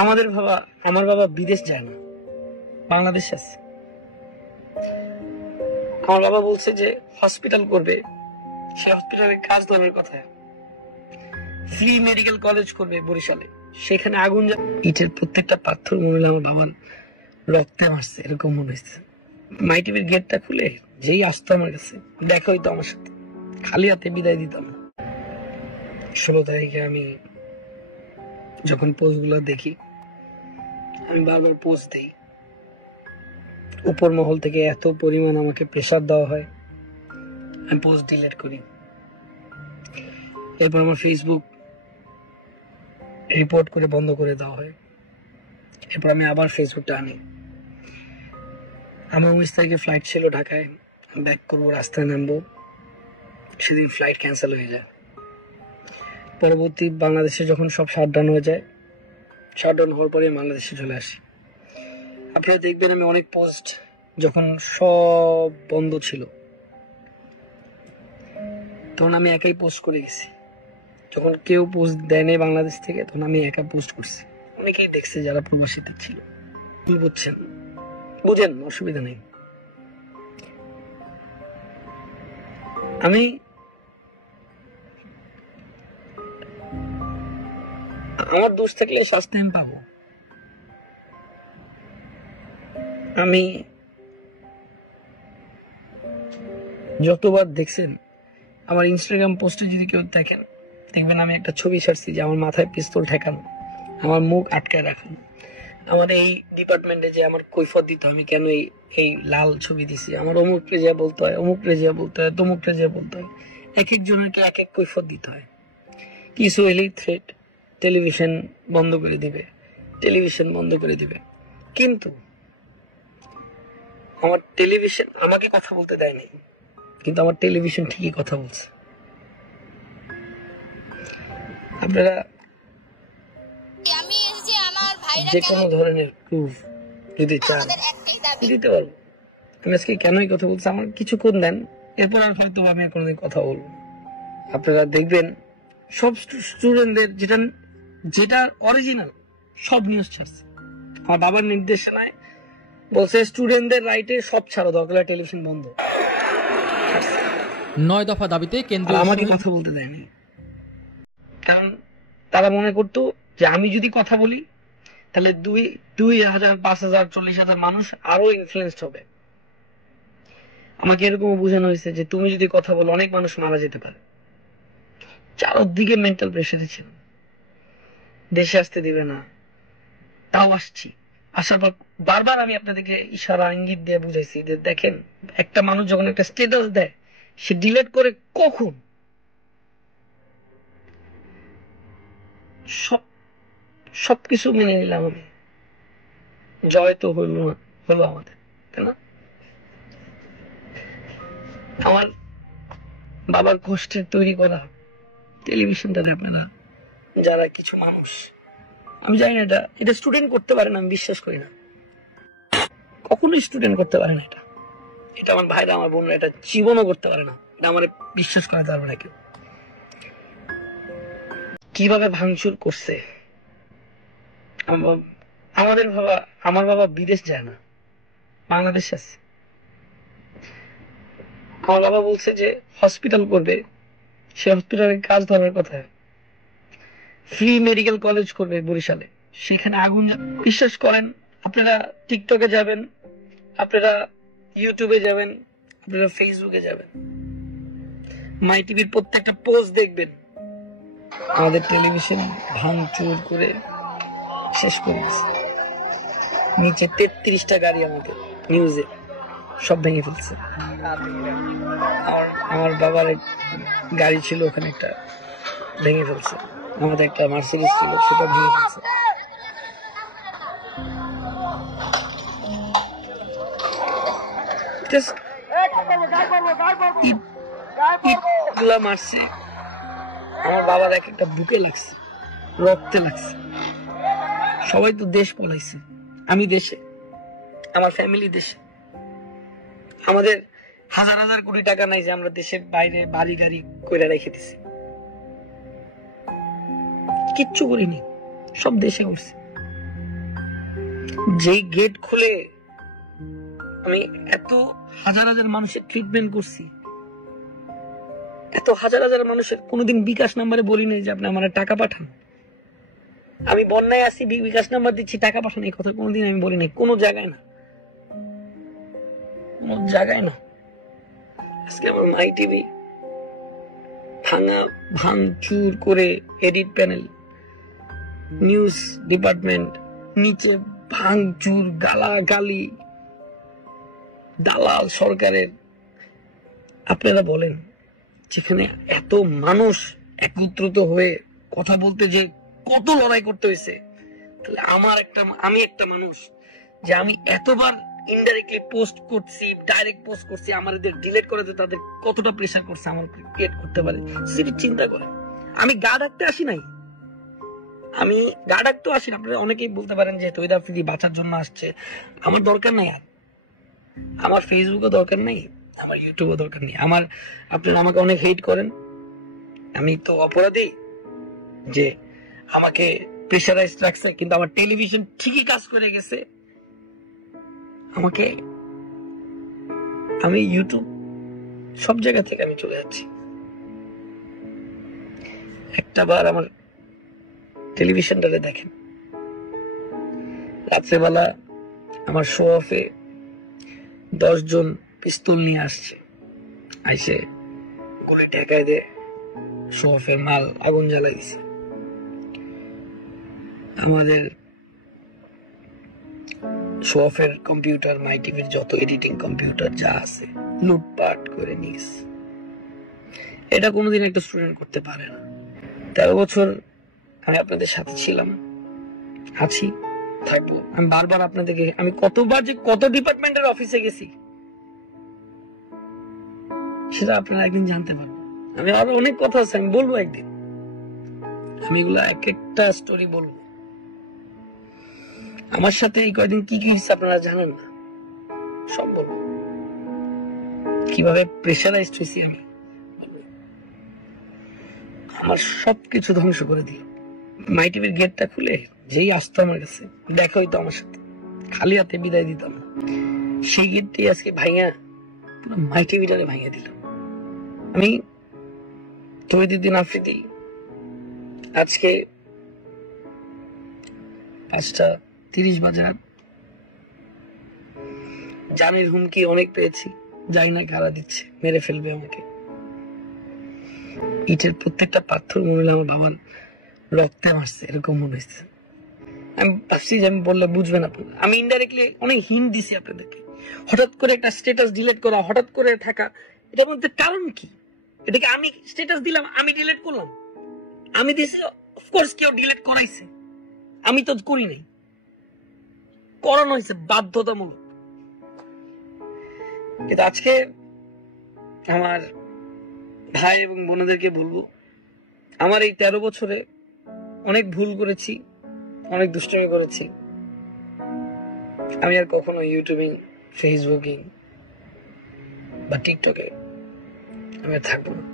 আমাদের আমার বাবা বিদেশ যায় না, বাংলাদেশ আছে। আমার বাবা বলছে যে হসপিটাল করবে, সে হসপিটালের কাজ ধরার কথা, ফ্রি মেডিকেল কলেজ করবে বরিশালে, সেখানে আগুন ইটের প্রত্যেকটা পাথর মনে হলো আমার বাবার রক্তে মারছে, এরকম মনে হয়েছে। মাই টিভির গেটটা খুলে যেই আসতো আমার কাছে, দেখা হইতো আমার সাথে, খালি হাতে বিদায় দিতাম। 16 তারিখে আমি যখন পোস্ট গুলো দেখি, আমি বারবার পোস্ট দিই, উপর মহল থেকে এত পরিমাণ আমাকে প্রেসার দেওয়া হয়, আমি পোস্ট ডিলিট করি। এরপর আমার ফেসবুক রিপোর্ট করে বন্ধ করে দেওয়া হয়। এরপর আমি আবার ফেসবুকটা আনি। আমার 19 তারিখে ফ্লাইট ছিল ঢাকায়, ব্যাক করবো, রাস্তায় নামবো, সেদিন ফ্লাইট ক্যান্সেল হয়ে যায়। পরবর্তী বাংলাদেশে যখন সব শাটডাউন হয়ে যায়, শাটডাউন হওয়ার পরে বাংলাদেশে চলে আসি। আপনারা দেখবেন আমি অনেক পোস্ট যখন সব বন্ধ ছিল তখন আমি একাই পোস্ট করে গেছি। যখন কেউ পোস্ট দেয়নি বাংলাদেশ থেকে, তখন আমি একা পোস্ট করছি। অনেকেই দেখছে যারা প্রবাসীতে ছিল। কি বুঝছেন, বুঝেন, অসুবিধা নেই। আমি আমার দোষ থাকলে শাস্তি আমি পাবো। আমি যতবার দেখছেন আমার ইনস্টাগ্রাম পোস্টে, যদি কেউ দেখেন, দেখবেন আমি একটা ছবি ছাড়ছি যে আমার মাথায় পিস্তল ঠেকানো, আমার মুখ আটকায় রাখানো, আমার এই ডিপার্টমেন্টে যে আমার কৈফত দিতে হয়, আমি কেন এই লাল ছবি দিছি, আমার অমুক রেজিয়া বলতে হয়, অমুক রেজিয়া বলতে হয়, তমুক রেজিয়া বলতে হয়, এক একজনকে এক এক কৈফত দিতে হয়। কিছু এলেই থ্রেট, টেলিভিশন বন্ধ করে দিবে, টেলিভিশন বন্ধ করে দিবে। কিন্তু আমার টেলিভিশন আমাকে কথা বলতে দেয়নি, কিন্তু আমার টেলিভিশন ঠিকই কথা বলছে। আপনারা যে কোনো ধরনের প্রুফ যদি চান দিতে পারবো। আমি আজকে কেনই কথা বলছি, আমার কিছুক্ষণ দেন, এরপর আর হয়তো আমি কোনোদিন কথা বলবো। আপনারা দেখবেন সব স্টুডেন্টদের যেটা অরিজিনাল সব নিউজ ছাড়ছে। আমার বাবার নির্দেশনায় বলছে স্টুডেন্টদের রাইটে সব ছাড়ো, দরকার টেলিভিশন বন্ধ। 9 দফা দাবিতে কেন্দ্র আমাকে কথা বলতে দেয়নি, কারণ তারা মনে করতো যে আমি যদি কথা বলি তাহলে 2,000, 5,000, 40,000 মানুষ আরো ইনফ্লুয়েন্সড হবে। আমাকে এরকম বোঝানো হয়েছে যে তুমি যদি কথা বলো অনেক মানুষ মারা যেতে পারে। চারদিকে মেন্টাল প্রেসারে ছিল, দেশে আসতে দিবে না। তাও আসছি, আসার পর বারবার আমি আপনাদেরকে ইশারা ইঙ্গিত দিয়ে বুঝাইছি যে দেখেন, একটা মানুষ যখন একটা স্ট্যাটাস দেয়, সে ডিলিট করে কখন, সবকিছু মেনে নিলাম আমি। জয় তো হলো আমাদের, তাই না? আমার বাবার কষ্টের তৈরি করা টেলিভিশনটা দেখবেন না যারা কিছু মানুষ, আমি জানি না এটা স্টুডেন্ট করতে পারে না, আমি বিশ্বাস করি না, কখনোই স্টুডেন্ট করতে পারে না। এটা আমার ভাইরা, আমার বোনরা এটা জীবনও করতে পারে না, এটা আমার বিশ্বাস করাতে পারবে না কেউ। কিভাবে ভাঙচুর করছে। আমার বাবা বিদেশ যায় না, বাংলাদেশ আছে। আমার বাবা বলছে যে হসপিটাল করবে, সে হসপিটালের কাজ ধরার কথা, ফ্রি মেডিকেল কলেজ করবে বরিশালে, সেখানে আগুন। বিশ্বাস করেন, আপনারা টিকটকে যাবেন, আপনারা ইউটিউবে যাবেন, আপনারা ফেসবুকে যাবেন, মাই টিভির প্রত্যেকটা পোস্ট দেখবেন, আমাদের টেলিভিশন ভাঙচুর করে শেষ করে দিয়েছে। নিচে 33টা গাড়ি আমাদের নিউজে সব ভেঙে ফেলছে। আমার বাবার গাড়ি ছিল, ওখানে একটা ভেঙে ফেলছে। আমাদের একটা মার্সিডিজ ছিল, সেটা ভেঙে ফেলছে। মারছে আমার বাবার এক একটা বুকে লাগছে, রক্তে লাগছে। সবাই তো দেশ পলাইছে, আমি দেশে, আমার ফ্যামিলি দেশে। আমাদের হাজার হাজার কোটি টাকা নাই যে আমরা দেশের বাইরে বাড়ি গাড়ি কইরা রেখে দিছি, কিচ্ছু করিনি। সব দেশে করছি। যে গেট খুলে আমি এত হাজার হাজার মানুষের ট্রিটমেন্ট করছি, এত হাজার হাজার মানুষের কোনোদিন বিকাশ নাম্বারে বলি নাই যে আপনি আমার টাকা পাঠান। আমি বন্যায় আছি, বিকাশ নাম্বার দিচ্ছি, টাকা পাঠান, এই কথা কোনোদিন আমি বলি নাই, কোনো জায়গায় না, কোনো জায়গায় না। আজকে আমার মাই টিভি ভাঙচুর করে, এডিট প্যানেল, নিউজ ডিপার্টমেন্ট নিচে ভাঙচুর, গালাগালি, দালাল সরকারের। আপনারা বলেন, যেখানে এত মানুষ একত্রিত হয়ে কথা বলতে যে কত লড়াই করতে হয়েছে, তাহলে আমি একটা মানুষ যে আমি এতবার ইনডাইরেক্টলি পোস্ট করছি, ডাইরেক্ট পোস্ট করছি, আমাদের ডিলিট করাতে তাদের কতটা প্রেসার করছে আমার ক্রিয়েট করতে পারে সেটা চিন্তা করে। আমি গা ডাকতে আসি নাই, আমি গা ডাকতেও আসি না। আপনারা অনেকেই বলতে পারেন যে তৈদা ফ্রি বাঁচার জন্য আসছে, আমার দরকার নাই। আর আমার ফেসবুকও দরকার নেই, আমার ইউটিউবও দরকার নেই। আপনারা আমাকে অনেক হেট করেন, আমি তো অপরাধী যে আমাকে প্রেসারাইজ রাখছে, কিন্তু আমার টেলিভিশন ঠিকই কাজ করে গেছে। আমি ইউটিউব সব জায়গা থেকে আমি চলে যাচ্ছি। একটা বার আমার টেলিভিশনটাতে দেখেন, রাত্রেবেলা আমার শো অফে 10 জন পিস্তল নিয়ে আসছে, আইসে গুলি ঠেকায় দে, শো অফের মাল আগুন জ্বালাই দিছে। আমাদের শো অফের কম্পিউটার, মাই টিভির যত এডিটিং কম্পিউটার যা আছে লুটপাট করে নিয়েছে। এটা কোনোদিন একটা স্টুডেন্ট করতে পারে না। 13 বছর আমি আপনাদের সাথে ছিলাম, আছি, থাকবো। আমি বারবার আপনাদেরকে, আমি কতবার যে কত ডিপার্টমেন্টের অফিসে গেছি সেটা আপনারা একদিন জানতে পারবেন। আমি আরো অনেক কথা আছে, আমি বলবো একদিন, আমি এগুলা এক একটা স্টোরি বলবো। আমার সাথে এই কয়েকদিন কি কি হয়েছে আপনারা জানেন না, সব বলবো। কিভাবে প্রেসারাইজড হয়েছি আমি, আমার সবকিছু ধ্বংস করে দিল। মাই টিভির গেটটা খুলে যেই আসতো আমার কাছে, দেখা হইতো আমার সাথে, খালি হাতে বিদায় দিতাম। সেই গেটটাই আজকে ভাইয়া পুরো মাই টিভিটারে ভাইয়া দিলাম। আমি তহিদুদ্দিন আফ্রিদি আজকে 5:30 বাজে, জানের হুমকি অনেক পেয়েছি, জানি না কারা দিচ্ছে, মেরে ফেলবে আমাকে। ইটের প্রত্যেকটা পাথর মনে হলো আমার বাবার রক্তে মারছে, এরকম মনে হয়েছে। আমি ভাবছি যে আমি বললে বুঝবেন আপনারা। আমি ইনডাইরেক্টলি অনেক হিন্ট দিছি আপনাদেরকে। হঠাৎ করে একটা স্ট্যাটাস ডিলিট করা, হঠাৎ করে থাকা, এটার মধ্যে কারণ কি? এটাকে আমি স্ট্যাটাস দিলাম, আমি ডিলিট করলাম, আমি দিছি, অফকোর্স কেউ ডিলিট করাইছে, আমি তো করি নাই, করানো হয়েছে বাধ্যতামূলক। কিন্তু আজকে আমার ভাই এবং বোনদেরকে বলবো, আমার এই 13 বছরে অনেক ভুল করেছি, অনেক দুষ্টুমি করেছি। আমি আর কখনো ইউটিউবিং, ফেসবুকিং বা টিকটকে আমি আর থাকবো না।